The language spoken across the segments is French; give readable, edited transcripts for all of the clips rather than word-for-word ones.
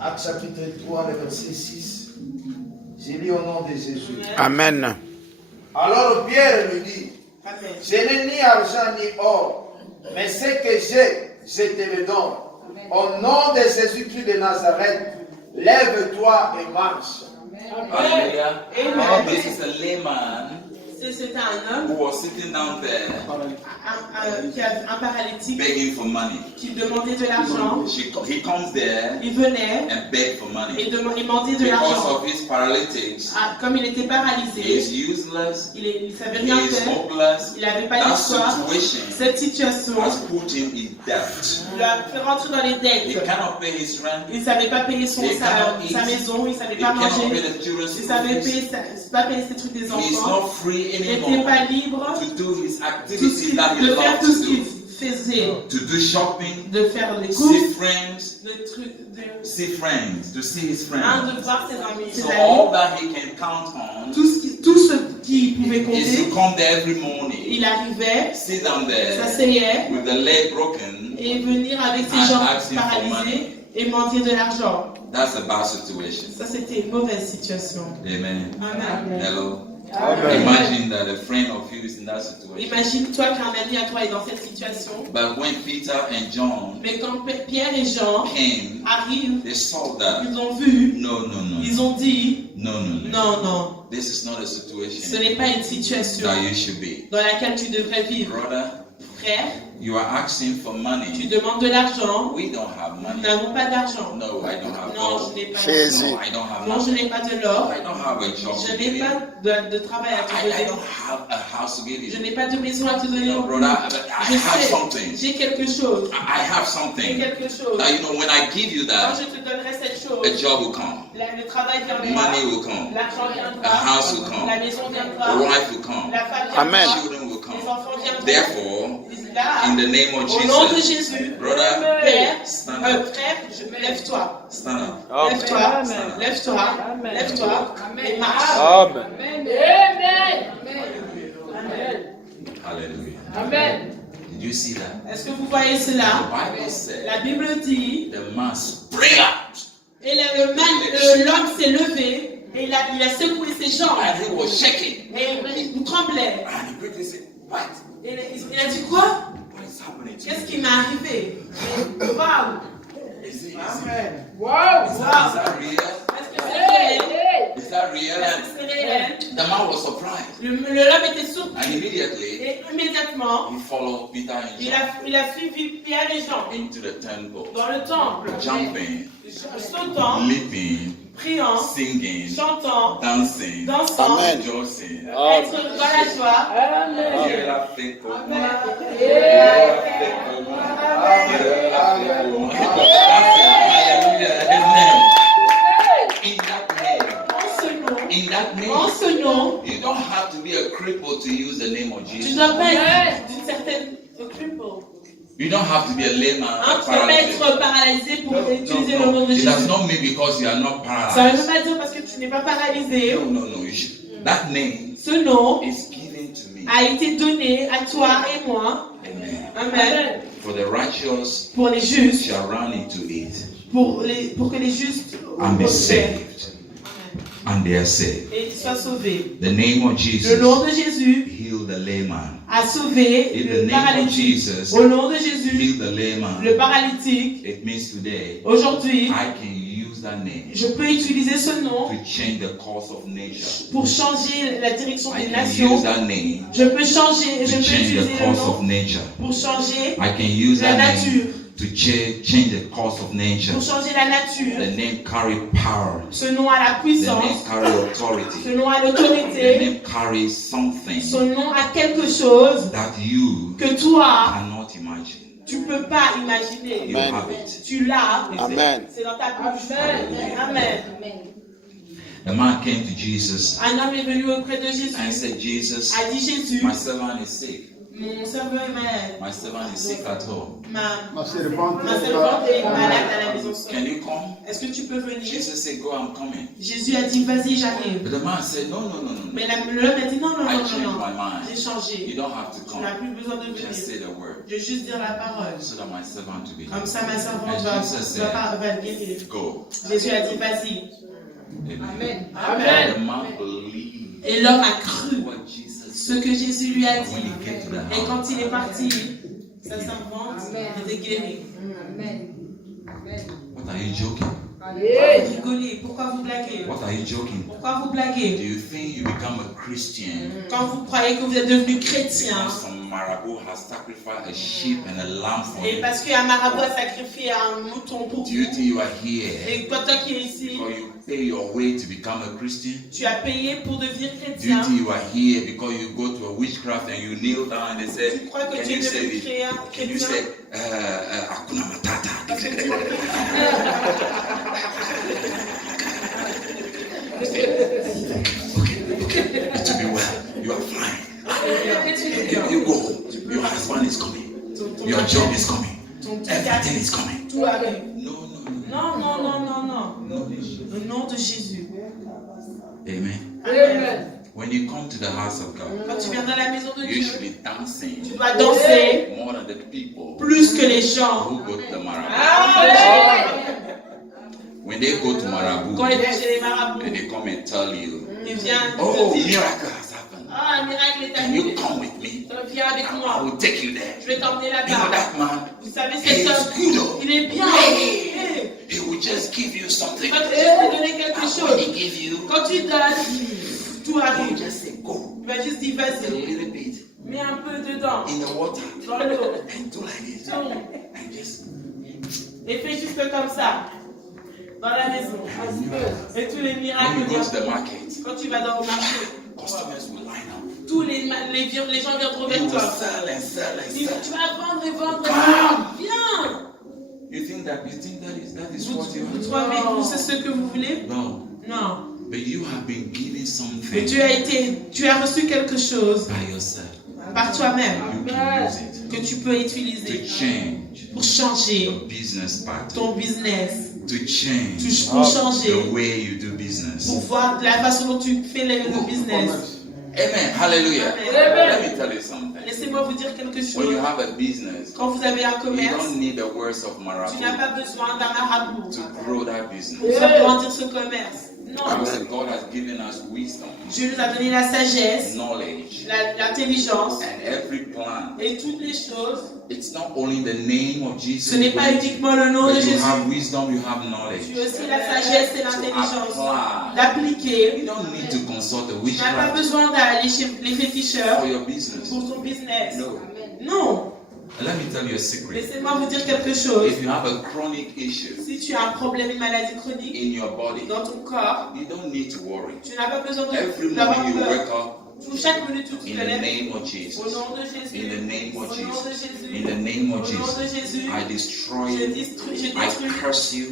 Actes chapitre 3, le verset 6. J'ai lu au nom de Jésus. Amen. Alors Pierre lui dit, je n'ai ni argent ni or, mais ce que j'ai, je te le donne. Au nom de Jésus-Christ de Nazareth, lève-toi et marche. Hallelujah. Amen. This is a layman C'est un homme who was sitting down there qui a un paralytique begging for money. qui demandait de l'argent. He comes there Il venait and begged for money. et demandait de Because l'argent. of his paralytics, Comme il était he paralysé, is useless, il ne savait he rien is faire, hopeless. il n'avait pas That d'espoir. situation Cette situation has put him in debt. l'a fait rentrer dans les He dettes. cannot pay his rent. Il ne savait pas payer sa maison, il ne savait He pas cannot pay manger, the children's il ne school savait fees. pas payer ses trucs des He is enfants. not free Il n'était anymore pas libre to do his de activities that he faire loves tout ce to qu'il do. faisait, To do shopping, de faire les see courses, friends, to see his friends. de voir ses amis. So all that he can count on Tout ce qu'il pouvait is compter, to come there every morning, il arrivait, sit down there s'asseyait with the leg broken. et venir avec ses And jambes ask him for paralysées et mendier de l'argent. That's a bad situation. Ça, c'était une mauvaise situation. Amen. Amen. Hello. Amen. Imagine that a friend of you is in that situation. Imagine-toi qu'un ami à toi est dans cette situation. But when Peter and John Mais quand Pierre et Jean came, arrivent, they saw that. ils ont vu, No, no, no. ils ont dit, No, no, no. non, non, This is not a ce situation n'est pas une situation that you should be. dans laquelle tu devrais vivre. Brother, Frère, you are asking for tu money. demandes de l'argent, We don't have nous money. n'avons pas d'argent. No, I don't have Non, gold. je n'ai pas Jésus. d'argent. No, I don't have Non, je money. n'ai pas de l'or. I don't have a job Je to give n'ai you. pas de travail à te I donner. don't have a house to give Je you. n'ai pas de maison à te donner. No, non plus. brother, but I Je have sais, something. j'ai quelque chose. I have J'ai something. quelque chose. Now, you know, when I give you Quand that, je te donnerai cette chose, a job will come. le travail viendra, Money will come. l'argent viendra, A house will come. la maison A viendra, wife will come. la femme viendra, Amen. Children will come. les enfants viendront. Therefore, Là, in the name of au nom de Jesus, Jésus, brother, Père, stand up. frère, lève-toi, Stand up. lève-toi, lève-toi, lève-toi, et marche. Amen. Hallelujah. Amen. Did you see that? Est-ce que vous voyez The cela? Bible said La Bible dit, the man sprang out et l'homme s'est levé, et il a secoué ses jambes, and he was shaking. et il tremblait. And he quickly said, what? Et il a dit quoi? What is happening to Qu'est-ce me? qui m'est arrivé? Waouh! Is Amen. that real? Est-ce que c'est réel? Is that real? Est-ce And que c'est réel? the man was surprised. L'homme était surpris. And immediately, Et immédiatement, he followed Peter and il John a suivi Pierre et Jean into the temple, dans le temple, jumping, sautant, leaping, priant, singing, chantant, dancing, dansant, Amen. rejoicing. être dans la joie. Hear that faithful man. Amen. Hear that faithful man. Hear that faithful man. That's it. Hallelujah. Amen. In that name, in that En name, ce nom, you don't have to be a cripple to use the name of tu Jesus. ne dois pas être d'une certaine cripple. You don't have to be a layman, Hein, a tu ne dois pas paralytic. être paralysé pour No, utiliser no, le nom no. de It does Jésus. not mean because you are not Ça ne veut paralyzed. pas dire parce que tu n'es pas paralysé. No, no, no. You should. That name Ce nom is given to me. a été donné à toi et moi. Amen. Amen. For the righteous Pour les justes, shall run into it pour que les justes and be prospèrent saved. And they are saved. et soient sauvés. The name of Le Jesus nom de Jésus heal the layman. a sauvé In the le name of paralytique. Jesus, Au nom de Jésus, heal the layman. le paralytique, It means today aujourd'hui, I can use that name je peux utiliser ce nom to change the course of nature. pour changer la direction I des can nations. use that name Je peux changer, je to peux change utiliser the le course nom of nature. pour changer I can use la that name nature. to change the course of nature. Pour changer la The nature. name carry power. Ce nom a la The puissance. name carry authority. Ce nom a The l'autorité. name carries something Ce nom a quelque chose that you que toi, cannot imagine. tu peux pas imaginer. You Amen. have it. Tu l'as. Amen. C'est dans ta bouche. Hallelujah. Amen. The man came to Jesus Un homme est venu auprès de Jésus. and said, Jesus, A dit Jésus, my servant is sick. Mon serveur est malade. My servant is sick at home. Ma servante servante est malade à la maison seule. Can you come? Est-ce que tu peux venir? Jesus said, go, I'm coming. Jésus a dit, vas-y, j'arrive. But the man said, no, no, no, no. Mais l'homme a dit, non, non, I non, changed non, my non. mind. J'ai changé. You don't have to Tu come. n'as plus besoin de Just venir. say the word. Je vais juste dire la parole. So that my servant will be Comme ça, healed. ma servante And Jesus va guérir. Go. Jésus a dit, vas-y. Amen. Amen. The man believed Et l'homme a cru what Jesus ce said. que Jésus lui a And when dit. he came to the Et quand house, il est parti, sa servante était guérie. what are you joking? Vous rigolez, pourquoi vous blaguez? What are you joking? Pourquoi vous Do blaguez? you think you become a Christian Quand vous croyez que vous êtes devenu chrétien, because some marabout has sacrificed a sheep and a lamb for et you? parce qu'un marabout a sacrifié un mouton pour Do you vous, think you are here et toi qui es ici, because you pay your way to become a Christian? tu as payé pour devenir Do you chrétien? think you are here because you go to a witchcraft and you kneel down and they say, Tu crois que can tu es you say devenu it? Can you chrétien? say, Hakuna Matata? Parce que tu Okay, it will be well. You are fine. You go. Your husband is coming. Your job is coming. Everything is coming. Tout arrive. No, no, no. Non, non, non, non, non. No. Au nom de Jésus. Amen. Amen. When you come to the house of God, Quand tu viens dans la maison de you Dieu, should be tu dancing dois danser more than the people plus que les gens. who go to the marabout. Amen. When they go to marabout Quand ils viennent chez les marabouts, and they come and tell you, ils viennent oh, te dire, miracle has happened. ah, un miracle est Can you arrivé. come with me? Viens avec I moi. will take you there. Je vais t'emmener You know là-bas. that man? Vous savez, He cet is homme, good. Oh. il est bien. Hey. Hey. He will just give you something. Quand tu te donner quelque And chose, when he give you, quand tu donnes, tout you arrive. just say go. Tu vas juste dire, A vas-y, little bit mets un peu dedans, in the water dans l'eau. and do like this Tourne. and just. Et fais juste comme ça, dans la maison. Et tous les When miracles you go to viennent. the market, Quand tu vas dans le marché, customers will line up. tous les gens viendront You vers will toi. sell and sell and Tu sell. vas vendre et vendre. Come. Viens. You think that is Vous what you want? trouvez que c'est ce que vous voulez? No. Non. But you have been given Mais something tu as reçu quelque chose by yourself. par toi-même You can use it que tu peux to utiliser change pour changer your business pattern, ton business, to change pour changer, the way you do business. pour voir la façon dont tu fais le business. Amen. Hallelujah. Amen. Let me tell you something. Laissez-moi vous dire quelque When you chose. have a business, Quand vous avez un you commerce, don't need the words of tu marabout n'as pas besoin d'un marabout to grow that pour business. faire grandir ce commerce. Non. Because God has given us wisdom, Dieu nous a donné la sagesse, knowledge, l'intelligence and every plan. et toutes les choses. It's not only the name of Jesus, Ce n'est pas uniquement le nom de but you Jésus. have wisdom, you have Tu knowledge. as aussi la sagesse et l'intelligence Apply. d'appliquer. You don't need to consult a Tu n'as pas witchcraft besoin d'aller chez les féticheurs for your business. pour ton business. No. Non. Let me tell you a secret. Laissez-moi vous dire quelque chose. If you have a chronic issue Si tu as un problème, une maladie chronique in your body, dans ton corps, you don't need to worry. tu n'as pas besoin Every d'avoir morning you peur. wake up Chaque minute où tu in te the lèves, name of Jesus. au nom de Jésus, In the name au of nom de Jesus. Jésus, In the name au of nom de Jesus. Jésus, I destroy je you. détruis, I curse you.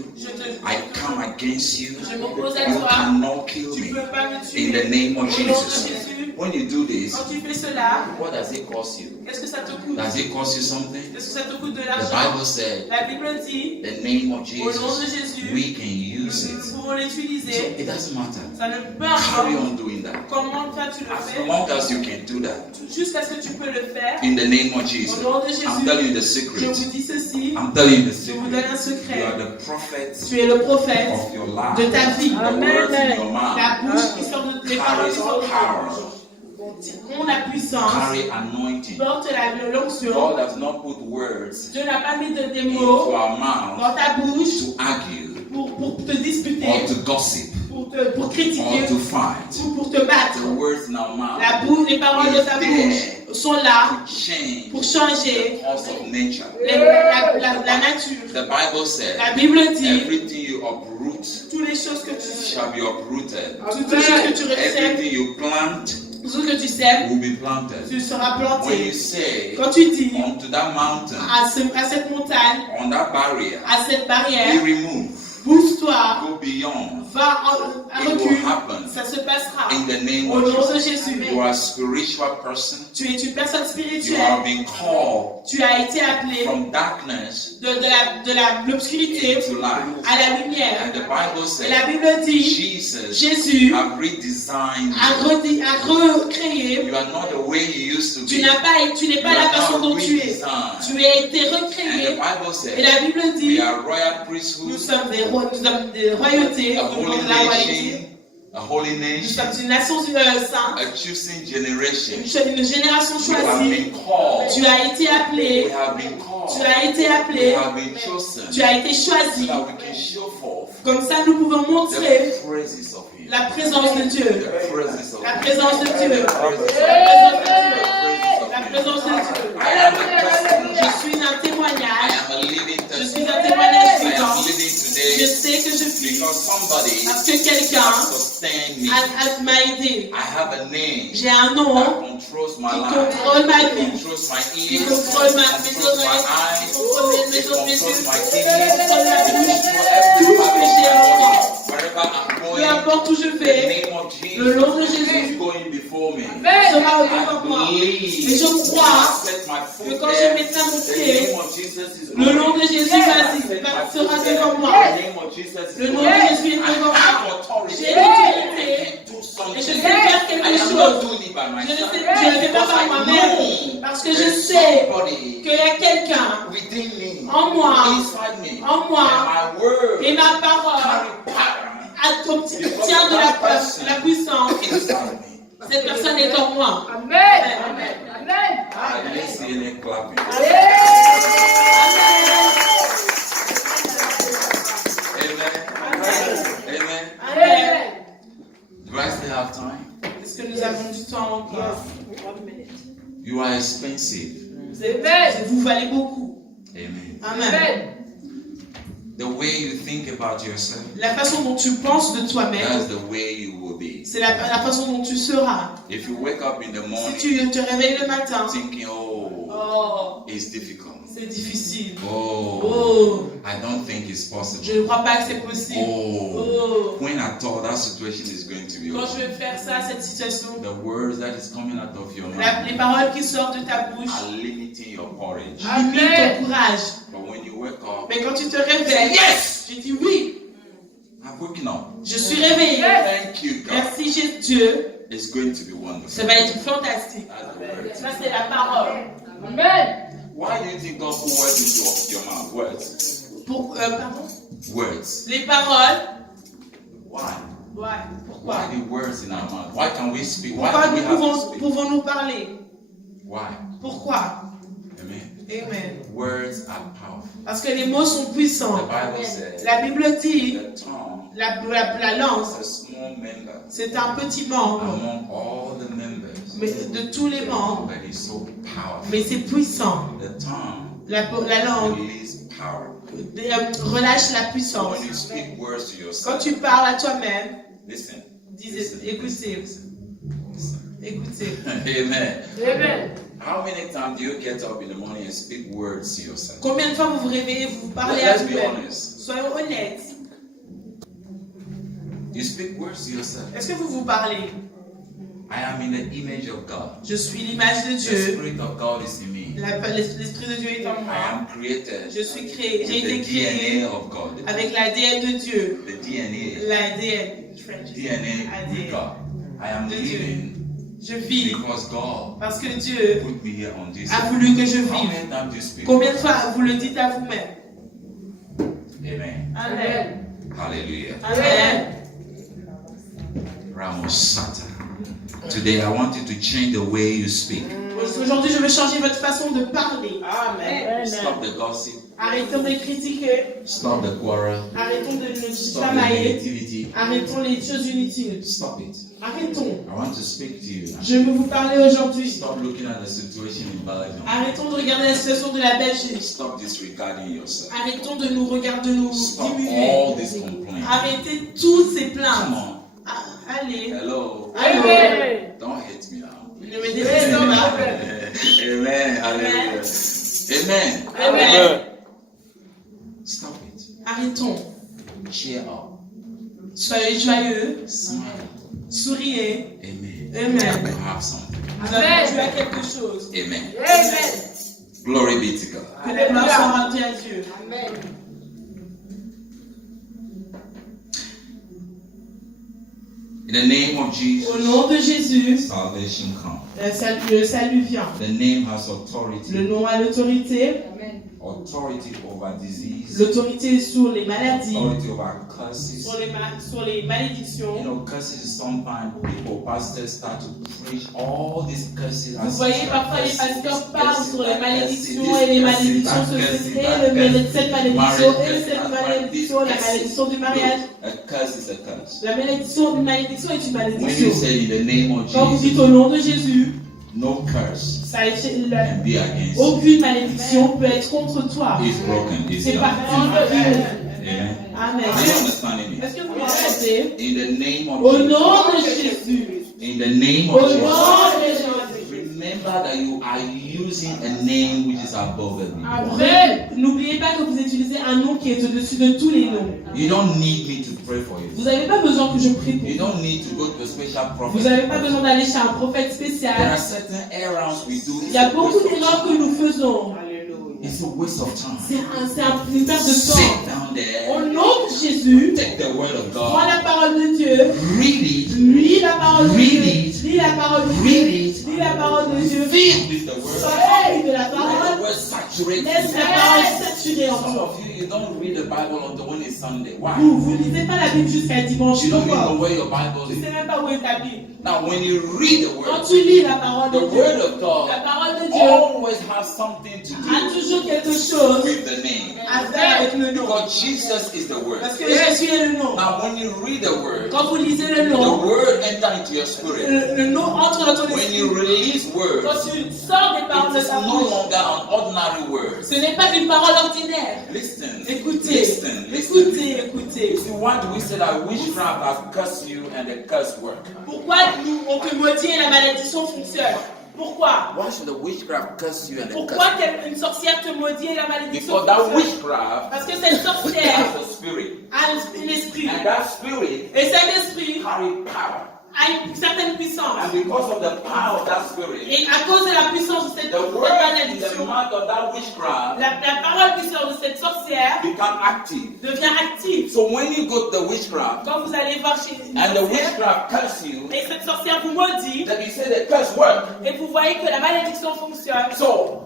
I come against you. Je m'oppose à You toi. cannot kill Tu ne me. peux pas me tuer. In the name Au of nom de Jesus. Jésus, When you do this, quand tu fais cela, what does it cost you? qu'est-ce que ça te coûte? Does it cost you something? Est-ce que ça te coûte de The l'argent? Bible said, La Bible dit, the name of au nom de Jesus, Jésus, we can use nous it. pouvons So l'utiliser. it doesn't matter. Ça ne peut Carry pas. on doing that. Comment toi tu le As fais? long as you can do that. Jusqu'à ce que tu peux le faire. In the name of Jesus. Au nom de Jésus, I'm telling you the je secret. vous dis ceci. I'm telling you the Je vous donne un secret. secret. You are the prophet Tu es le prophète of your life. de ta vie. The words in your mouth La bouche qui sort de tes paroles carry qui sortent de ta power, bouche. Ont la puissance. carry anointing. Porte l'onction. God has not put words Dieu n'a pas mis des into mots our mouth dans ta bouche to argue pour te disputer, or to gossip pour or critiquer to fight. ou pour te battre. The words in our mouth La bouche, les paroles de ta bouche sont là to change pour changer the course of nature. la nature. The Bible said, La Bible dit, everything you uproot toutes les choses que tu shall be uprooted. toutes les choses que tu sèmes, Everything you plant tout ce que tu sèmes, will be planted. tu seras When you planté. say Quand tu dis onto that mountain, à cette montagne, on that barrier, à cette be barrière, removed. Pousse-toi. Go beyond. Va à It will recul. happen. Ça se passera. In the name Au of nom de Jesus. Jésus. You are a spiritual person. Tu es une personne You spirituelle. have been called Tu as été appelé from darkness de l'obscurité into light. à la lumière. And the Bible Et la says Bible dit, Jesus Jésus have redesigned a you. recréé. You are not the way you used to Tu be. n'es pas la façon dont tu es. Tu as été And the recréé. Bible Et says la Bible we dit, are royal nous priesthood, sommes des royautés, a nous holy sommes la royauté. nation, a holy Nous nation, sommes une nation sainte, a choosing generation. une génération You have choisie. been called. Tu as été We appelé. have been called. Tu as été We appelé. have been chosen. Tu as été So choisi. that we can show forth Comme ça, nous pouvons montrer the praises of Him. la présence de Dieu. The praises of La Him. présence de Dieu. The praises of La présence de Dieu. Him. La présence de Dieu. I am a testimony. Je suis un I témoignage. am a living Je suis testimony. un témoignage I am vivant. living Je today sais que je vis because somebody parce que quelqu'un sustained me. m'a aidé. I have a name J'ai un that nom controls my qui life, contrôle ma vie, controls my qui ears, contrôle mes controls my oreilles, eyes, qui contrôle mes it yeux, controls my qui kidneys, contrôle ma it bouche, controls every tout ce part que of j'ai my en moi. body. Wherever I'm Peu going, importe où je the vais, name of le nom de Jesus Jésus is going before me. sera I devant moi. believe Et je crois when I set my que foot quand je there, mettrai mon the pied, name of Jesus is le nom de going. Jésus When I set my sera foot there, devant moi. the name of Jesus is Le nom going. de Jésus est I devant have moi. authority. J'ai l'autorité I can do et je something. sais faire I quelque am chose. not doing it by Je ne myself. le fais pas Because par I moi-même. know Parce que je there's sais somebody qu'il y a quelqu'un within me, en moi, inside me, en moi, and my word et ma parole carry power obtient de la puissance. inside me. Cette personne est en moi. Amen. I didn't see any clapping. Amen. Amen. Do I still have time? Est-ce que nous avons du temps encore? You are expensive. Vous valez beaucoup. Amen. Amen. The way you think about yourself, La façon dont tu penses de toi-même, that's the way you will be. c'est la façon dont tu seras. If you wake up in the Si morning tu te réveilles le matin, thinking, oh, oh, it's difficult. c'est difficile. Oh, Oh, I don't think it's je possible. ne crois pas que c'est possible. Oh, Oh, when I thought that situation is going to be quand je over, vais faire ça, cette situation, the words that is coming out of your mouth les paroles qui sortent de ta bouche are limiting your courage. limitent ton courage. But when you wake up, Mais quand tu te réveilles, yes, je dis oui, I'm waking up. je suis réveillé. Thank you, God. Merci Dieu, It's going to be wonderful. ça va être fantastique. That's the word. Ça c'est la parole. Why do you think God put words into your mouth? Words. Pardon? Words. Les paroles. Why? Ouais, pourquoi? Why the words in our mouth? Why can we speak? Why Pourquoi do we nous have to speak? pouvons-nous parler? Why? Pourquoi? Amen. Amen. Words are powerful. Parce que les mots sont The puissants. Bible says La Bible dit, the tongue la langue, is a small member c'est un petit membre, among all the members, mais de tous les membres, but it's so powerful. mais c'est puissant. The tongue La langue releases power. relâche la So puissance. when you speak words to Quand yourself, tu parles à toi-même, listen. écoutez, Listen. écoutez. Amen. How many times do you get up in the morning and speak words to yourself? Combien de fois vous vous réveillez, vous parlez à Let's be vous-même? honest. Soyons honnêtes. You speak words to yourself. Est-ce que vous parlez? I am in the image of God. Je suis l'image de The Dieu. Spirit of God is in me. L'Esprit de Dieu est en I moi. am created Je suis créé, j'ai with été the créé DNA of God. avec l'ADN de Dieu. The DNA. L'ADN. DNA with God. I am De Dieu. living Je vis because God parce que Dieu put me here on this. a voulu que je How vive. many times do you speak? Combien de fois vous le dites à vous-même? Amen. Amen. Hallelujah. Amen. Ramos Sata. Today I want you to change the way you speak. Aujourd'hui, je veux changer votre façon de parler. Amen. Stop the gossip. Arrêtons de critiquer. Stop the quarrel. Arrêtons de nous Stop the chamailler. negativity. Arrêtons les choses inutiles. Stop it. Arrêtons. I want to speak to you now. Je veux vous parler aujourd'hui. Stop looking at the situation in Belgium. Arrêtons de regarder la situation de la Belgique. Stop disregarding yourself. Arrêtons de nous regarder, de nous Stop diminuer. all this complaining. Arrêtez toutes ces Come plaintes. on. Allez. Hello. Allô. Don't hate me now. Ne me détestez pas. Amen. Hallelujah. Amen. Amen. Stop it. Arrêtons. cheer up, Soyez joyeux, smile. souriez. Amen. Amen. You have something. Vous avez dû à quelque chose. Amen. Amen. Glory be to God. Que les gloires soient rendues à Dieu. In the name of Au Jesus, nom de Jésus, salvation comes. le salut vient. The name has Le authority. nom a l'autorité. Authority over disease. L'autorité sur les maladies, Authority over curses. sur les malédictions. You know, curses sometimes people, pastors start to preach all these curses. Vous voyez, parfois les pasteurs parlent sur les malédictions et les malédictions se créent, cette malédiction et cette malédiction, la malédiction du mariage. A curse is a curse. La malédiction d'une malédiction est une When you malédiction. say in the name of Quand vous dites Jesus, au nom de Jésus, no curse ça est, can be against you. aucune malédiction peut être contre toi. It's broken. It's C'est done. parti de Amen. Amen. Are you understanding me? Est-ce que vous m'entendez? In the name of Au Jesus. nom de Jésus. In the name Au of nom Jesus. de Jésus. Remember that you are using a name which is above every name. Après, n'oubliez pas que vous utilisez un nom qui est au-dessus de tous les noms. You don't need me to pray for you. Vous n'avez pas besoin que je prie pour You vous. don't need to go to a special Vous n'avez pas prophet. besoin d'aller chez un prophète There are spécial. certain errors we do. Il y a beaucoup d'erreurs que nous faisons. It's a waste of time. C'est une perte de Sit temps. down Au there. nom de Jésus, Take the word of prends God. la parole de Dieu. Read it. Lis la parole de Read Dieu. it. Lis la parole de Read Dieu. it. Lis la parole de Dieu. Filled with the word. Sois de la Let the parole. word saturate Laisse you. la parole saturer en Some toi. of you don't read the Bible until when it's Sunday. Why? Vous lisez pas la Bible jusqu'à dimanche. You don't even know Pourquoi? where your Bible Tu is. sais même pas où est ta Bible. Now, when you read the Quand word, tu lis la parole de the Dieu, word of God la parole de Dieu always has something to a do toujours quelque chose with the name. à faire avec le nom. Because Jesus is the word. Parce que Jésus est le nom. Now, when you read the word, Quand vous lisez le the nom, word enter into your spirit. le nom entre dans ton When esprit. you release words, Quand tu sors des paroles it de is ta no bouche, longer an ordinary word. ce n'est pas une parole ordinaire. Listen, Écoutez, listen, listen. écoutez, écoutez. You see, why do we say that witchcraft has cursed you and the curse work? Pourquoi nous, on peut maudire et la malédiction fonctionne? Pourquoi? Why should the witchcraft curse you and the Pourquoi curse? une sorcière te maudit et la malédiction Because that fonctionne? witchcraft Parce que cette sorcière has a spirit, a un esprit. and that spirit Et cet esprit carry power. a une certaine puissance. And because of the power of that spirit, Et à cause de la puissance de cette the word in the malédiction, mouth of that witchcraft la parole qui sort de cette sorcière become active. devient active. So when you go to the witchcraft Quand vous allez voir chez une and the sorcière, witchcraft curse you, et cette sorcière vous maudit, then you say the curse work. et vous voyez que la malédiction fonctionne. So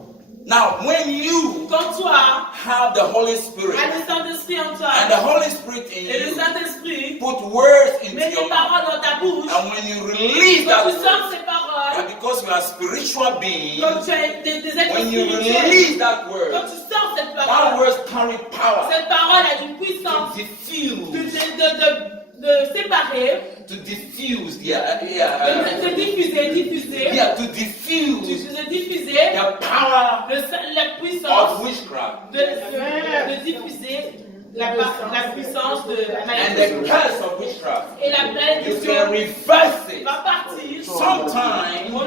now when you Quand toi, have the Holy Spirit as le Saint-Esprit en toi, and the Holy Spirit in et le you, Saint-Esprit put words into met your des mouth. paroles dans ta bouche, And when you release quand that tu sors word, ces paroles, and because you are spiritual beings, quand tu as des êtres when you spirituels, release that quand word, tu sors cette that parole, word carry power cette parole a une puissance to diffuse, de séparer, to diffuse de diffuser, to diffuse de diffuser the power la of puissance, witchcraft de diffuser la puissance de la and malédiction. the curse of witchcraft. Et la You malédiction can reverse it. va partir. Sometimes you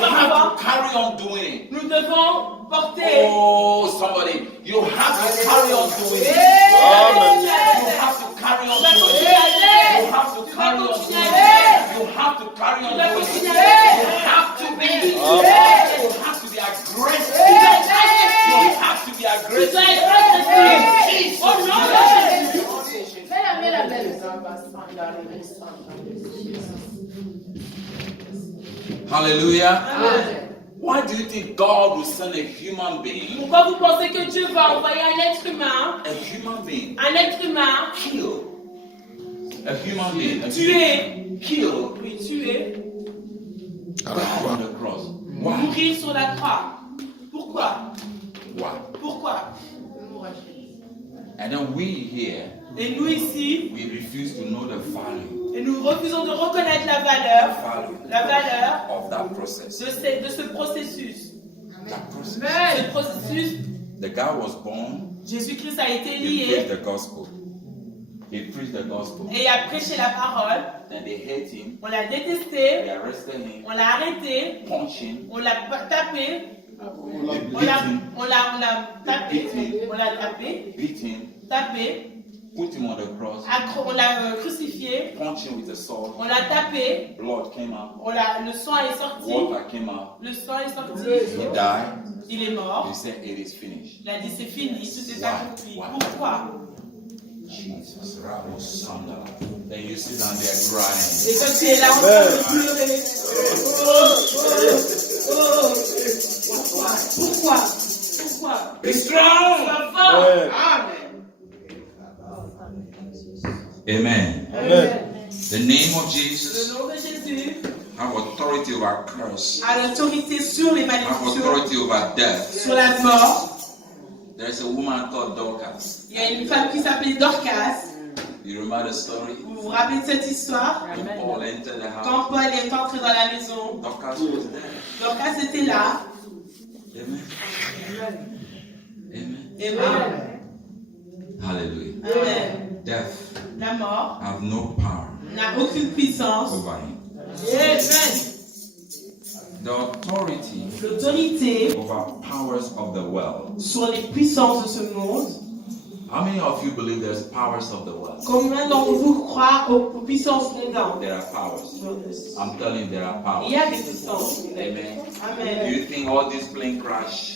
have to carry on doing it. Nous devons porter. Oh, somebody, you have to carry on doing it. Amen. You have to carry on doing it. You have to carry on doing it. You have to carry on doing it. You have to be. You have to be aggressive. You have to be aggressive. Au nom de Jésus. Hallelujah. Amen. Why do you think God will send a human being? Pourquoi vous pensez que Dieu va envoyer un être humain, A human being. Kill. A human being. tuer, Kill. oui, tuer, Die on the cross. Why? mourir sur la croix? Pourquoi? Why? Pourquoi? And then we here, Et nous ici, we refuse to know the value. et nous refusons de reconnaître la valeur Of that process. de ce processus. That process. Ce processus, The guy was born. Jésus-Christ a été He lié preached the gospel. He preached the gospel. et a prêché la parole. Then they hate him. On l'a détesté, They arrested him. on l'a arrêté, Punched him. on l'a tapé, They on beat l'a him. tapé, on l'a tapé, Beat him. tapé, put him on the cross, On l'a crucifié, punched him with a sword, on l'a tapé, blood came out, le sang est sorti, water came out, le sang est sorti, he died, il est mort. he said it is finished. Il a dit c'est fini, tout est accompli. Wow. Pourquoi? Jesus, Rabo Sanda. Then you sit down there crying. Et quand tu es là, on peut pleurer. Pourquoi? Be strong. Sois fort. Amen. Amen. The name of Le Jesus nom de Jésus have authority over curse, a l'autorité sur les have malédictions, authority over death. sur la mort. There is a woman called Dorcas. Il y a une femme qui s'appelait Dorcas. You remember the story? Vous vous rappelez de cette histoire? When Paul entered the house, Quand Paul est entré dans la maison, Dorcas was there. Dorcas était là. Amen. Amen. Amen. Hallelujah. Amen. Death La mort have no power n'a aucune puissance. over him. Amen. The authority L'autorité over powers of the world. sur les puissances de ce monde. How many of you believe there's powers of the world? Combien d'entre vous croient aux puissances mondaines? There are powers. I'm telling you, there are powers. Il y a des puissances. Amen. Do Amen. you think all these planes crash?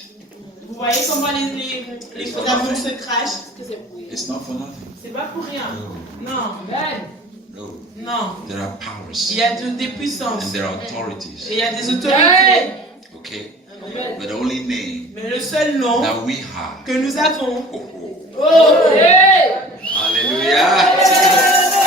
Vous voyez comment les avions se crachent? It's not for nothing. C'est pas pour rien. Non. No. Non. There are powers Il y a des puissances. and there are authorities. Et il y a des autorités. Okay? But the only name Mais le seul nom that we have. que nous avons. Oh, oh. Oh! Hallelujah.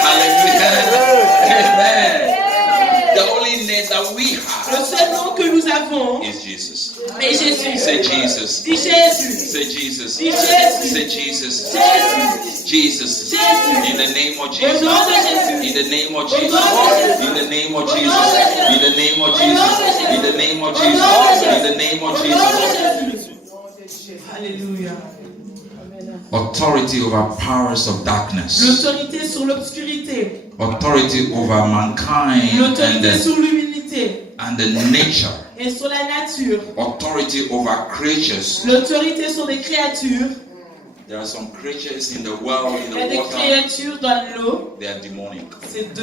Hallelujah. Amen. The only name that we Le have seul nom que nous avons is Jesus. est Jésus. Say Jesus. Dis Jésus. Say Jesus. Dis Jésus. Say Jesus. Jésus. Jesus. Jésus. In the name of Au Jesus. nom de Jésus. In the name of Jesus. In the name of Jesus. In the name of Jesus. In the name of Jesus. In the name of Jesus. Alléluia. Authority over powers of darkness. L'autorité sur l'obscurité. Authority over mankind L'autorité sur l'humanité. and the nature. Et sur la nature. Authority over creatures. L'autorité sur les créatures. There are some creatures in the world, in Il y a the des water. créatures dans l'eau. They are demonic. C'est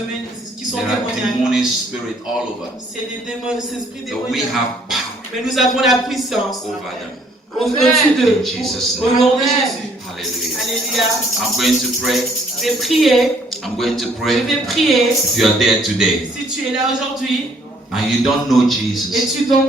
qui sont There are démoniaques. demonic spirits all over. C'est des démons, ces esprits But we démoniaques. have power Mais nous avons la puissance over them. au-dessus d'eux. In Jesus' Au name. nom de Jésus. Hallelujah. Alléluia. I'm going to pray. Je vais prier. I'm going to Je pray. vais prier. If you are there today Si tu es là aujourd'hui and you don't know et Jesus,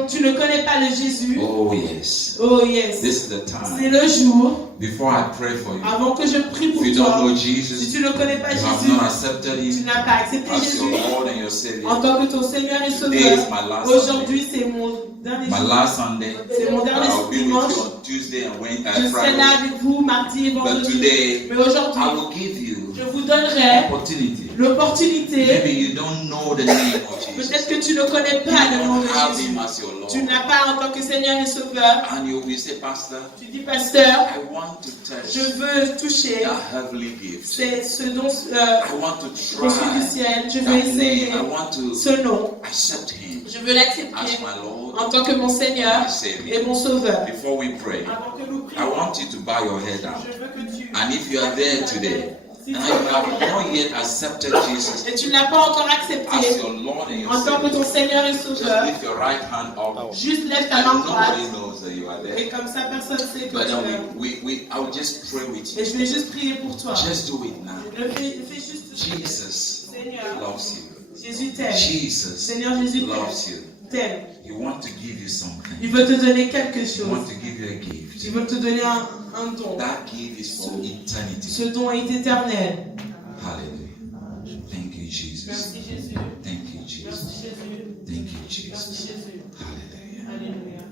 tu ne connais pas le Jésus, oh yes, oh yes, this is the c'est time. le jour Before I pray for you, avant que je prie if pour you don't toi. know Si Jesus, tu ne connais pas you have Jésus, not accepted tu Him n'as pas accepté as your Jésus Lord and your en Savior. tant que ton Seigneur et Today is Sauveur. my last Sunday. Aujourd'hui, c'est mon dernier My jour. last Sunday. C'est mon dernier I'll be with dimanche. you on Tuesday and Je Wednesday, serai là Friday. avec vous mardi et But vendredi. today, Mais aujourd'hui, I will give you je vous donnerai opportunity. l'opportunité. Maybe you don't know the name of Peut-être Jesus. que tu ne connais You pas le nom de don't have Jésus. Him as your Tu Lord. n'as pas en tant que Seigneur et Sauveur. And you will say, Pastor, Tu dis, pasteur, I want to touch je veux toucher that heavenly gift. c'est ce dont I want to reçu du try ciel. Je veux that essayer name. I want to ce nom. accept Him Je veux l'accepter as my Lord en tant que mon Seigneur and my Savior. et mon Sauveur. Before we pray, Avant que nous I prions, want you to bow your head down. je veux que tu... And if you are there today, Si and tu- you have not yet accepted Jesus et tu ne l'as pas encore as accepté your Lord and your en tant que Savior, ton Seigneur et just Sauveur, lift your right hand up. juste lève ta And main droite. nobody knows that you are Et there. comme ça, personne ne sait que But tu then es. I will just pray with Et you. je vais juste prier pour toi. Just do it now. Fais juste. Jesus Seigneur, loves you. Jésus t'aime. Jesus Seigneur Jésus loves you. t'aime. He wants to give you something. Il veut te donner quelque He chose. wants to give you a gift. Il veut te donner un don. That gift is for eternity. Ce don est éternel. Hallelujah. Thank you, Jesus. Merci Jésus. Thank you, Jesus. Merci Jésus. Thank you, Merci Jesus. Jésus. Hallelujah. Alléluia.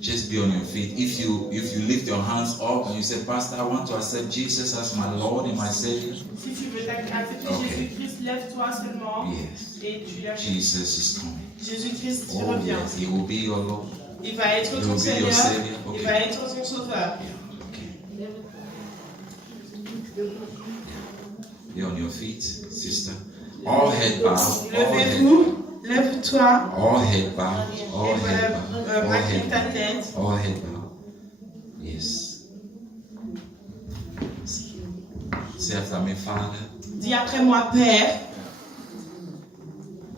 Just be on your feet. If you lift your hands up and you say, Pastor, I want to accept Jesus as my Lord and my Savior. Si tu veux accepter Ok. Jésus-Christ, lève-toi seulement Yes. et tu l'acceptes. Jesus is coming. Jésus-Christ, tu Oh reviens. yes, He will be your Lord. Il va être He ton will be your Seigneur. Savior. Il Okay. va être ton Sauveur. Yeah. Okay. Be on your feet, sister. All head bow. All head. Levez-vous, lève-toi All head bow. All et head bow. All incline head ta bow. tête. All head bow. Yes. Say after me, Father, Dis après moi, Père,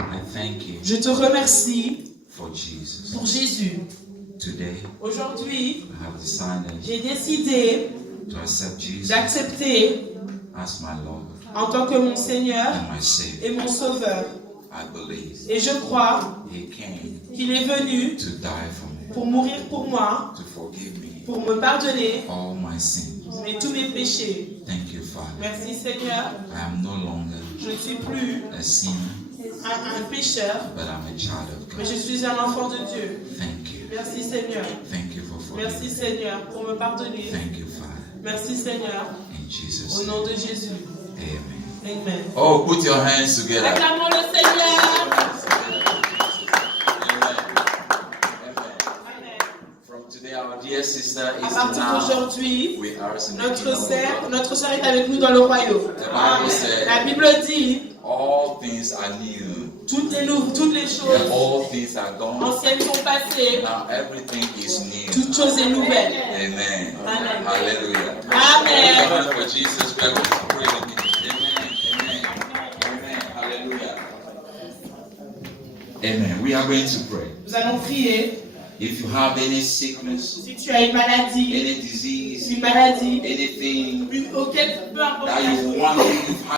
I thank you je te remercie for Jesus. pour Jésus. Today, Aujourd'hui, I have decided j'ai décidé to accept Jesus d'accepter as my Lord en tant que mon Seigneur and my Savior. et mon Sauveur. I believe Et je crois He came qu'il est venu to die for me, pour mourir pour moi, to forgive me pour me pardonner all my sins. tous mes péchés. Thank you, Father. Merci Seigneur, I am no longer je ne suis plus a sinner, un pécheur, but I'm a child of mais God. je suis un enfant de Dieu. Thank you. Merci Seigneur. Thank you for Merci forgiving. Seigneur pour me pardonner. Thank you, Father. Merci Seigneur. In Jesus' Au name. nom de Jésus. Amen. Amen. Oh, put your hands together. Acclamons le Seigneur. Amen. From today, our dear sister À is partir now d'aujourd'hui, with us in the kingdom of God. notre sœur est avec nous dans le royaume. The Bible said, La Bible dit, all things are new. toutes les And choses all things are gone. anciennes sont passées, Now everything is new. toute chose est nouvelle. Amen. Amen. Hallelujah. Amen. Amen. For Jesus, we are going to pray with you. Amen. Amen. Amen. Hallelujah. Amen. We are going to pray. Nous allons prier. If you have any sickness, Si tu as une maladie, any disease, anything, anything peu importe that you want, you've had